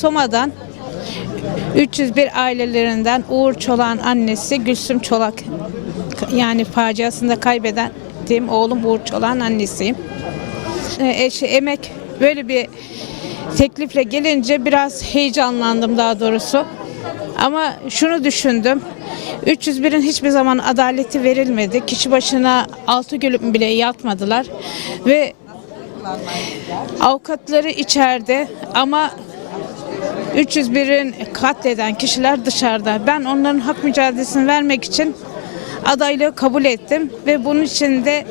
Soma'dan 301 ailelerinden Uğur Çolak'ın annesi Gülsüm Çolak yani faciasında kaybettiğim oğlum Uğur Çolak'ın annesiyim. Ee, Eşi emek böyle bir teklifle gelince biraz heyecanlandım daha doğrusu. Ama şunu düşündüm. 301'in hiçbir zaman adaleti verilmedi. Kişi başına 6 gün bile yatmadılar. Ve avukatları içeride ama 301'in katleden kişiler dışarıda. Ben onların hak mücadelesini vermek için adaylığı kabul ettim ve bunun için de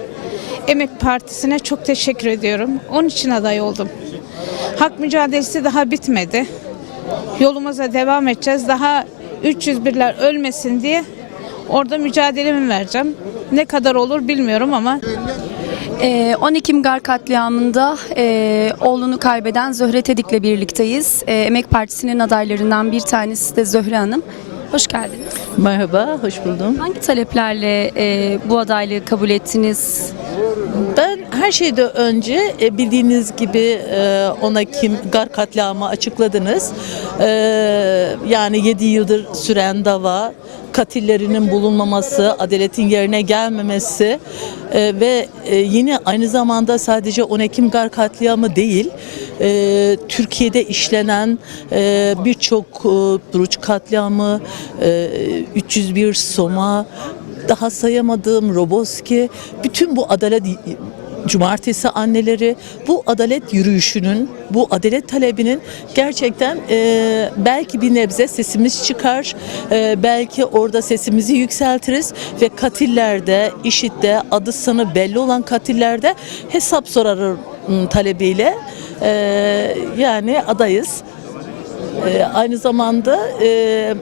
Emek Partisi'ne çok teşekkür ediyorum. Onun için aday oldum. Hak mücadelesi daha bitmedi. Yolumuza devam edeceğiz. Daha 301'ler ölmesin diye orada mücadelemi vereceğim. Ne kadar olur bilmiyorum ama Ee, 10 Ekim Gar katliamında e, oğlunu kaybeden Zöhre Tedik'le birlikteyiz. Ee, Emek Partisi'nin adaylarından bir tanesi de Zöhre Hanım. Hoş geldiniz. Merhaba, hoş buldum. Hangi taleplerle e, bu adaylığı kabul ettiniz? Ben her şeyden önce e, bildiğiniz gibi e, 10 Ekim Gar katliamı açıkladınız. E, Yani 7 yıldır süren dava, katillerinin bulunmaması, adaletin yerine gelmemesi ve yine aynı zamanda sadece 10 Ekim Gar katliamı değil, Türkiye'de işlenen birçok e, Buruç katliamı, e, 301 Soma, daha sayamadığım Roboski, bütün bu adalet Cumartesi anneleri bu adalet yürüyüşünün, bu adalet talebinin gerçekten e, belki bir nebze sesimiz çıkar, e, belki orada sesimizi yükseltiriz ve katillerde, işitte, adı sanı belli olan katillerde hesap sorarım talebiyle e, yani adayız. Ee, aynı zamanda e,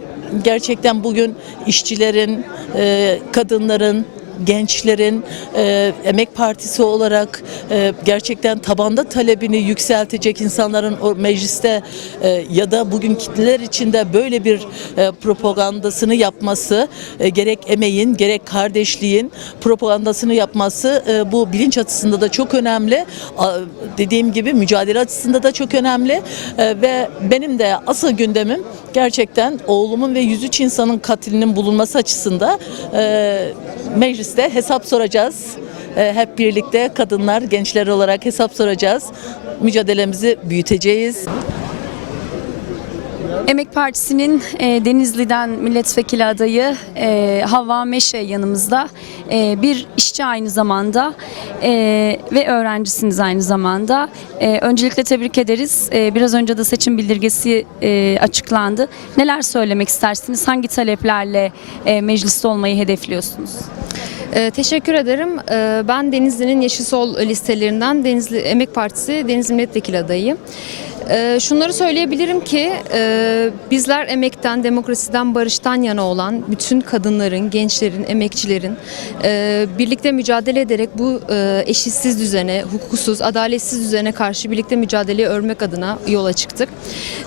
gerçekten bugün işçilerin, e, kadınların, gençlerin e, emek partisi olarak e, gerçekten tabanda talebini yükseltecek insanların o mecliste e, ya da bugün kitleler içinde böyle bir e, propagandasını yapması e, gerek emeğin gerek kardeşliğin propagandasını yapması e, bu bilinç açısında da çok önemli. A, dediğim gibi mücadele açısında da çok önemli E, ve benim de asıl gündemim gerçekten oğlumun ve 103 insanın katilinin bulunması açısında e, mecliste hesap soracağız. E, hep birlikte kadınlar, gençler olarak hesap soracağız. Mücadelemizi büyüteceğiz. Emek Partisi'nin e, Denizli'den milletvekili adayı e, Havva Meşe yanımızda. E, bir işçi aynı zamanda e, ve öğrencisiniz aynı zamanda. Öncelikle tebrik ederiz. Biraz önce de seçim bildirgesi açıklandı. Neler söylemek istersiniz? Hangi taleplerle mecliste olmayı hedefliyorsunuz? Ee, teşekkür ederim. Ee, ben Denizli'nin Yeşil Sol listelerinden Denizli Emek Partisi Denizli Milletvekili adayıyım. Ee, şunları söyleyebilirim ki e, bizler emekten, demokrasiden, barıştan yana olan bütün kadınların, gençlerin, emekçilerin e, birlikte mücadele ederek bu e, eşitsiz düzene, hukuksuz, adaletsiz düzene karşı birlikte mücadeleyi örmek adına yola çıktık.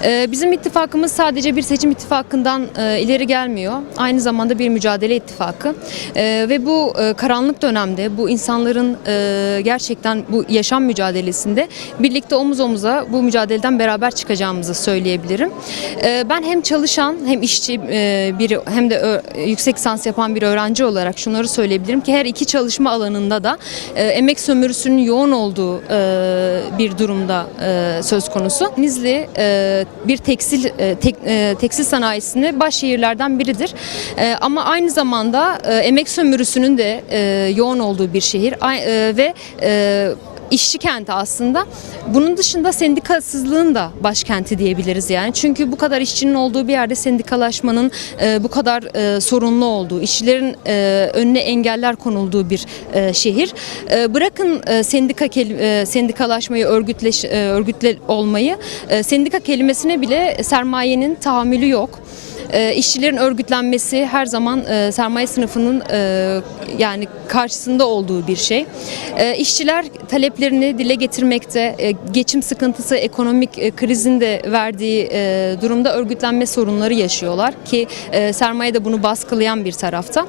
E, bizim ittifakımız sadece bir seçim ittifakından e, ileri gelmiyor. Aynı zamanda bir mücadele ittifakı. E, ve bu e, karanlık dönemde bu insanların e, gerçekten bu yaşam mücadelesinde birlikte omuz omuza bu mücadeleden beraber çıkacağımızı söyleyebilirim. E, ben hem çalışan hem işçi e, biri hem de yüksek lisans yapan bir öğrenci olarak şunları söyleyebilirim ki her iki çalışma alanında da e, emek sömürüsünün yoğun olduğu e, bir durumda söz konusu. Denizli bir tekstil tek- tekstil sanayisinde baş şehirlerden biridir. Ama aynı zamanda emek sömürüsünün de yoğun olduğu bir şehir ve işçi kenti aslında. Bunun dışında sendikasızlığın da başkenti diyebiliriz yani. Çünkü bu kadar işçinin olduğu bir yerde sendikalaşmanın e, bu kadar e, sorunlu olduğu, işçilerin e, önüne engeller konulduğu bir e, şehir. E, bırakın e, sendika e, sendikalaşmayı, örgütleş e, örgütle olmayı, e, sendika kelimesine bile sermayenin tahammülü yok. E, işçilerin örgütlenmesi her zaman e, sermaye sınıfının e, yani karşısında olduğu bir şey. E, işçiler taleplerini dile getirmekte, e, geçim sıkıntısı, ekonomik e, krizin de verdiği durumda örgütlenme sorunları yaşıyorlar ki sermaye de bunu baskılayan bir tarafta.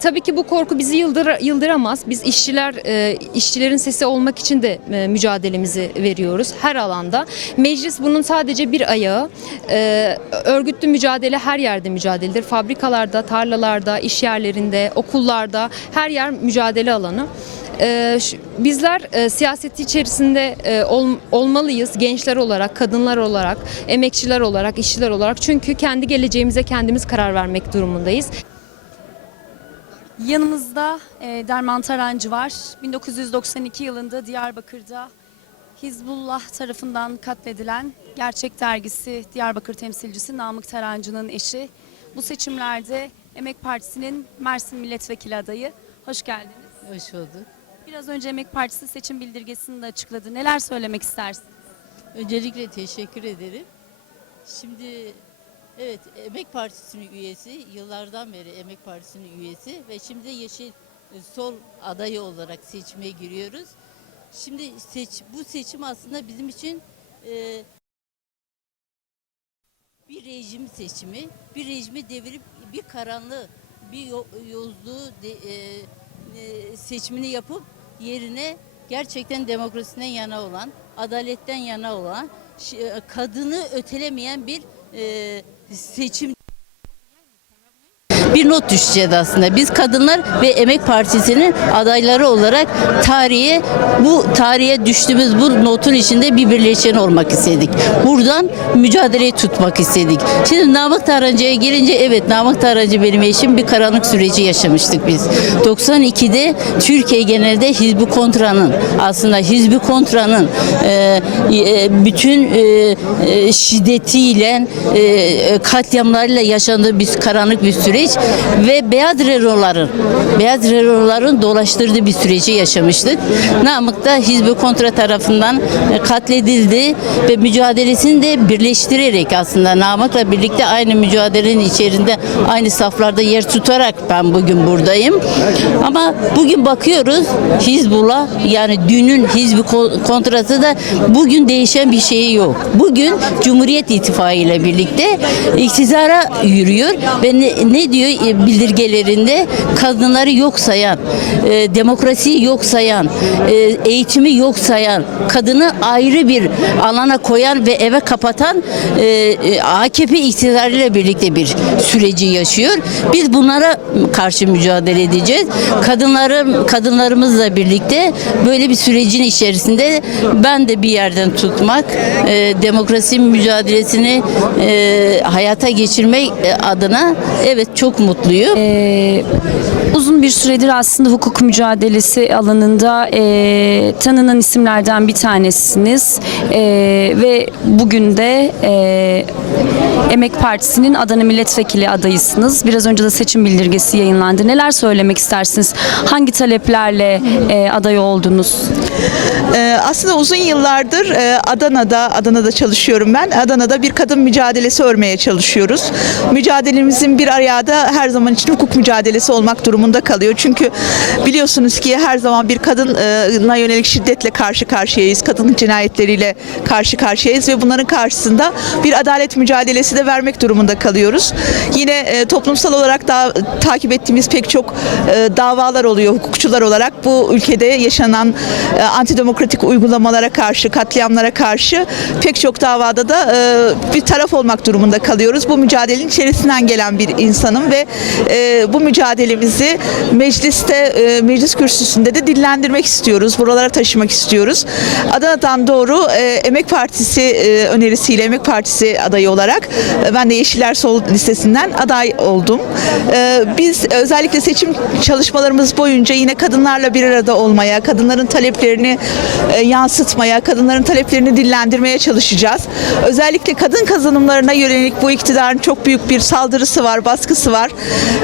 Tabii ki bu korku bizi yıldır, yıldıramaz. Biz işçiler, işçilerin sesi olmak için de mücadelemizi veriyoruz her alanda. Meclis bunun sadece bir ayağı. E, örgütlü mücadele her yerde mücadeledir. Fabrikalarda, tarlalarda, iş yerlerinde, okullarda her yer mücadele alanı. Ee, bizler e, siyaseti içerisinde e, ol- olmalıyız gençler olarak, kadınlar olarak, emekçiler olarak, işçiler olarak. Çünkü kendi geleceğimize kendimiz karar vermek durumundayız. Yanımızda e, Derman Tarancı var. 1992 yılında Diyarbakır'da Hizbullah tarafından katledilen Gerçek Dergisi Diyarbakır temsilcisi Namık Tarancı'nın eşi. Bu seçimlerde Emek Partisi'nin Mersin Milletvekili adayı. Hoş geldiniz. Hoş bulduk. Biraz önce Emek Partisi seçim bildirgesini de açıkladı. Neler söylemek istersiniz? Öncelikle teşekkür ederim. Şimdi evet Emek Partisi'nin üyesi, yıllardan beri Emek Partisi'nin üyesi ve şimdi Yeşil Sol adayı olarak seçime giriyoruz. Şimdi seç, bu seçim aslında bizim için e, bir rejim seçimi, bir rejimi devirip bir karanlığı, bir yo- yozluğu de- e, e, seçimini yapıp yerine gerçekten demokrasiden yana olan, adaletten yana olan, e, kadını ötelemeyen bir e, seçim bir not düşeceğiz aslında. Biz kadınlar ve Emek Partisi'nin adayları olarak tarihe bu tarihe düştüğümüz bu notun içinde bir birleşen olmak istedik. Buradan mücadeleyi tutmak istedik. Şimdi Namık Tarancı'ya gelince evet Namık Tarancı benim eşim bir karanlık süreci yaşamıştık biz. 92'de Türkiye genelde Hizbi Kontra'nın aslında Hizbi Kontra'nın e, e, bütün e, e, şiddetiyle e, katliamlarıyla yaşandığı bir karanlık bir süreç ve beyaz reroların beyaz reroların dolaştırdığı bir süreci yaşamıştık. Namık da Hizbi Kontra tarafından e, katledildi ve mücadelesini de birleştirerek aslında Namık'la birlikte aynı mücadelenin içerisinde aynı saflarda yer tutarak ben bugün buradayım. Ama bugün bakıyoruz Hizbullah yani dünün Hizbi Ko- Kontrası da bugün değişen bir şey yok. Bugün Cumhuriyet İttifakı ile birlikte iktidara yürüyor ve ne, ne diyor bildirgelerinde kadınları yok sayan, e, demokrasiyi yok sayan, e, eğitimi yok sayan, kadını ayrı bir alana koyan ve eve kapatan e, e, AKP iktidarıyla birlikte bir süreci yaşıyor. Biz bunlara karşı mücadele edeceğiz. Kadınlarım kadınlarımızla birlikte böyle bir sürecin içerisinde ben de bir yerden tutmak, e, demokrasi mücadelesini e, hayata geçirmek e, adına evet çok mutluyum. Ee, uzun bir süredir aslında hukuk mücadelesi alanında e, tanınan isimlerden bir tanesiniz E, ve bugün de e, Emek Partisi'nin Adana Milletvekili adayısınız. Biraz önce de seçim bildirgesi yayınlandı. Neler söylemek istersiniz? Hangi taleplerle e, aday oldunuz? Ee, aslında uzun yıllardır e, Adana'da, Adana'da çalışıyorum ben. Adana'da bir kadın mücadelesi örmeye çalışıyoruz. Mücadelemizin bir ayağı da her zaman için hukuk mücadelesi olmak durumunda kalıyor. Çünkü biliyorsunuz ki her zaman bir kadına yönelik şiddetle karşı karşıyayız. Kadın cinayetleriyle karşı karşıyayız ve bunların karşısında bir adalet mücadelesi de vermek durumunda kalıyoruz. Yine e, toplumsal olarak da takip ettiğimiz pek çok e, davalar oluyor hukukçular olarak. Bu ülkede yaşanan e, antidemokratik uygulamalara karşı, katliamlara karşı pek çok davada da bir taraf olmak durumunda kalıyoruz. Bu mücadelenin içerisinden gelen bir insanım ve e, bu mücadelemizi mecliste, e, meclis kürsüsünde de dillendirmek istiyoruz. Buralara taşımak istiyoruz. Adana'dan doğru e, Emek Partisi e, önerisiyle Emek Partisi adayı olarak e, ben de Yeşiller Sol listesinden aday oldum. E, biz özellikle seçim çalışmalarımız boyunca yine kadınlarla bir arada olmaya, kadınların taleplerini e, yansıtmaya, kadınların taleplerini dillendirmeye çalışacağız. Özellikle kadın kazanımlarına yönelik bu iktidarın çok büyük bir saldırısı var, baskısı var.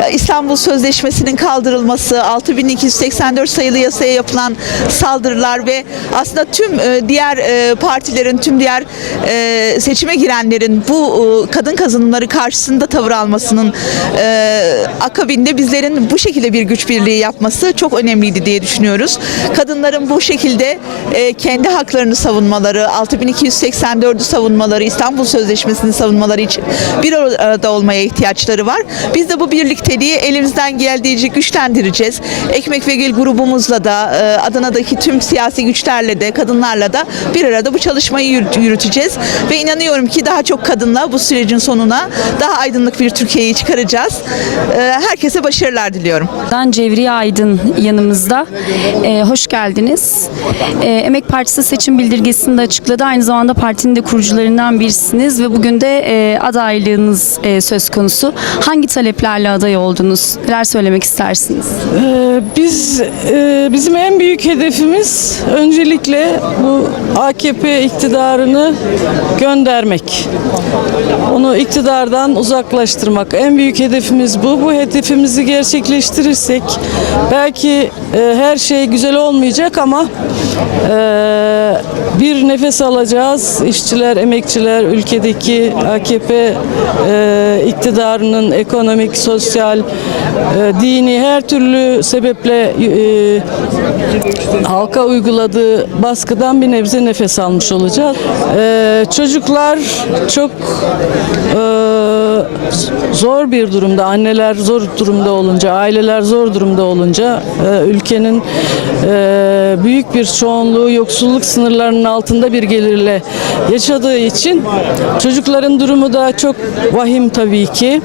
E, İstanbul Sözleşmesi'nin kaldırılması, 6284 sayılı yasaya yapılan saldırılar ve aslında tüm e, diğer e, partilerin, tüm diğer seçime girenlerin bu kadın kazanımları karşısında tavır almasının akabinde bizlerin bu şekilde bir güç birliği yapması çok önemliydi diye düşünüyoruz. Kadınların bu şekilde kendi haklarını savunmaları, 6284'ü savunmaları, İstanbul Sözleşmesi'ni savunmaları için bir arada olmaya ihtiyaçları var. Biz de bu birlikteliği elimizden geldiğince güçlendireceğiz. Ekmek ve Gül grubumuzla da e, Adana'daki tüm siyasi güçlerle de kadınlarla da bir arada bu çalışmayı yürüt- yürüteceğiz ve inanıyorum ki daha çok kadınla bu sürecin sonuna daha aydınlık bir Türkiye'yi çıkaracağız. E, Herkese başarılar diliyorum. Dan Cevriye Aydın yanımızda. Ee, hoş geldiniz. Ee, Emek Partisi seçim bildirgesinde açıkladı. Aynı zamanda partinin de kurucularından birisiniz ve bugün de e, adaylığınız e, söz konusu. Hangi taleplerle aday oldunuz? Neler söylemek istersiniz? Ee, Biz e, bizim en büyük hedefimiz öncelikle bu AKP iktidarını göndermek. Onu iktidardan uzaklaştırmak. En büyük hedefimiz bu. Bu hedefimizi gerçekleştirirsek belki e, her şey güzel olmayacak ama e, bir nefes alacağız. İşçiler, emekçiler, ülkedeki AKP e, iktidarının ekonomik, sosyal, e, dini her türlü sebeple e, halka uyguladığı baskıdan bir nebze nefes almış olacağız. E, çocuklar çok e, zor bir durumda, anneler zor durumda olunca, aileler zor durumda olunca e, ülkenin e, büyük bir çoğunluğu yoksulluk sınırlarının altında bir gelirle yaşadığı için çocukların durumu da çok vahim tabii ki.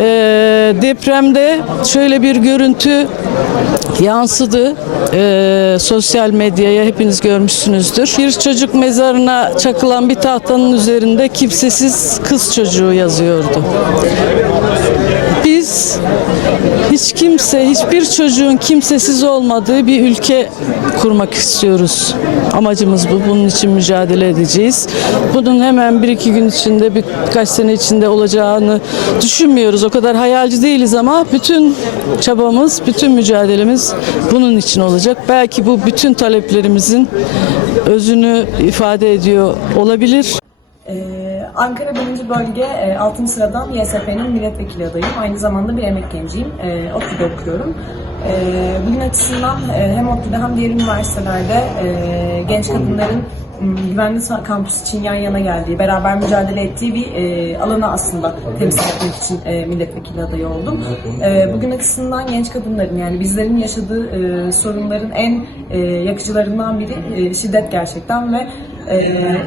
E, depremde şöyle bir görüntü yansıdı e, sosyal medyaya hepiniz görmüşsünüzdür. Bir çocuk mezarına çakılan bir tahtanın üzerinde kimsesiz kız çocuğu yazıyordu. Biz hiç kimse, hiçbir çocuğun kimsesiz olmadığı bir ülke kurmak istiyoruz. Amacımız bu. Bunun için mücadele edeceğiz. Bunun hemen bir iki gün içinde, birkaç sene içinde olacağını düşünmüyoruz. O kadar hayalci değiliz ama bütün çabamız, bütün mücadelemiz bunun için olacak. Belki bu bütün taleplerimizin özünü ifade ediyor olabilir. Ee, Ankara 1. Bölge e, 6. sıradan YSP'nin milletvekili adayım. Aynı zamanda bir emek genciyim. E, ODTÜ'de okuyorum. E, bunun açısından e, hem ODTÜ'de hem diğer üniversitelerde e, genç kadınların güvenli kampüs için yan yana geldiği, beraber mücadele ettiği bir e, alanı aslında temsil etmek için e, milletvekili adayı oldum. E, bugün açısından genç kadınların yani bizlerin yaşadığı e, sorunların en e, yakıcılarından biri e, şiddet gerçekten ve e,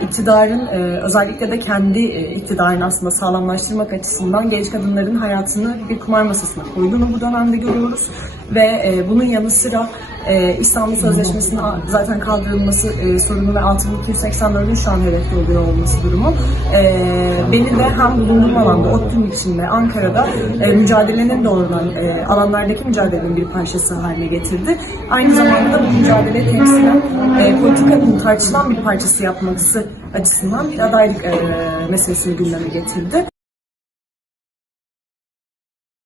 iktidarın e, özellikle de kendi e, iktidarını aslında sağlamlaştırmak açısından genç kadınların hayatını bir kumar masasına koyduğunu bu dönemde görüyoruz. Ve e, bunun yanı sıra e, İstanbul Sözleşmesi'nin zaten kaldırılması e, sorunu ve 6284'ün şu an hedefte oluyor olması durumu e, beni de hem bulunduğum alanda ODTÜ'nün içinde Ankara'da e, mücadelenin doğrudan e, alanlardaki mücadelenin bir parçası haline getirdi. Aynı zamanda da bu mücadele temsilen e, politikanın tartışılan bir parçası yapması açısından bir adaylık meselesini gündeme getirdi.